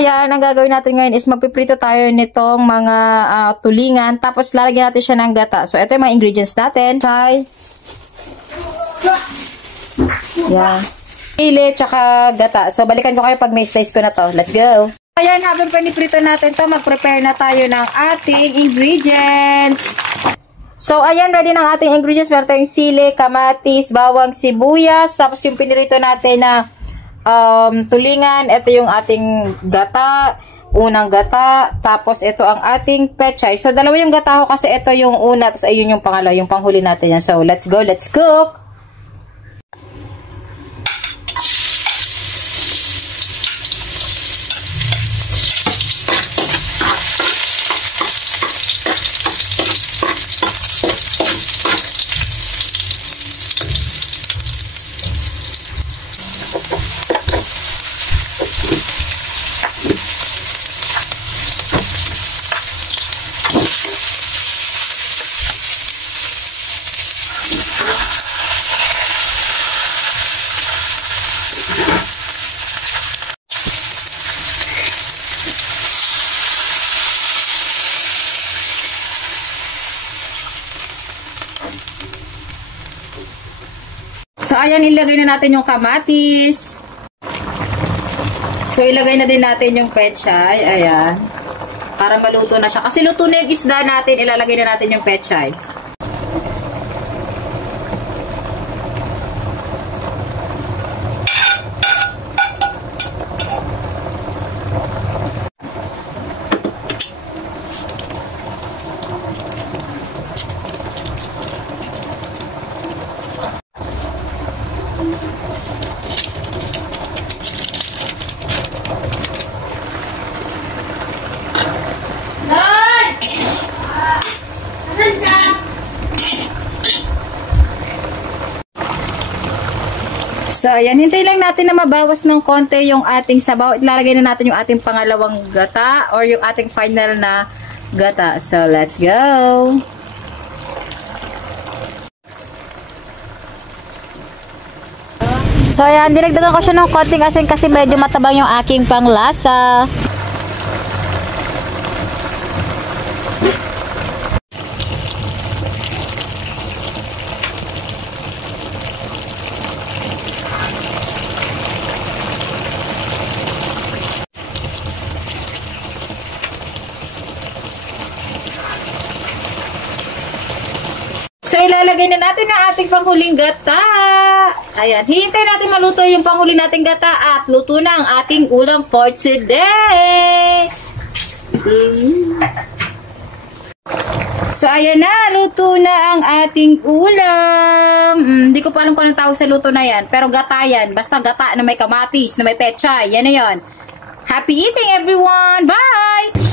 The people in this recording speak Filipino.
Ayan, ang gagawin natin ngayon is magpiprito tayo nitong mga tulingan. Tapos lalagyan natin siya ng gata. So, ito yung mga ingredients natin. Chai. Yan. Sili, tsaka gata. So, balikan ko kayo pag na-slice ko na to. Let's go! Ayan, habang paniprito natin to, mag-prepare na tayo ng ating ingredients. So, ayan, ready ng ating ingredients. Meron tayong sili, kamatis, bawang, sibuyas. Tapos, yung pinirito natin na tulingan. Ito yung ating gata. Unang gata. Tapos, ito ang ating pechay. So, dalawa yung gata ko kasi ito yung una. Tapos, ayun yung pangalawa, yung panghuli natin yan. So, let's go, let's cook! So, ayan, ilagay na natin yung kamatis. So, ilagay na din natin yung pechay. Ayan. Para maluto na siya. Kasi luto na yung isda natin, ilalagay na natin yung pechay. So, ayan, hintay lang natin na mabawas ng konti yung ating sabaw. Ilalagay na natin yung ating pangalawang gata or yung ating final na gata. So, let's go! So, ayan, dinagdagan ko siya ng konting asin kasi medyo matabang yung aking panglasa. So, ilalagay na natin ang ating panghuling gata. Ayan, hihintay natin maluto yung panghuli nating gata at luto na ang ating ulam for today. So, ayan na, luto na ang ating ulam. Hindi ko pa alam kung anong tawag sa luto na yan, pero gata yan. Basta gata na may kamatis, na may pechay. Yan na yun. Happy eating, everyone! Bye!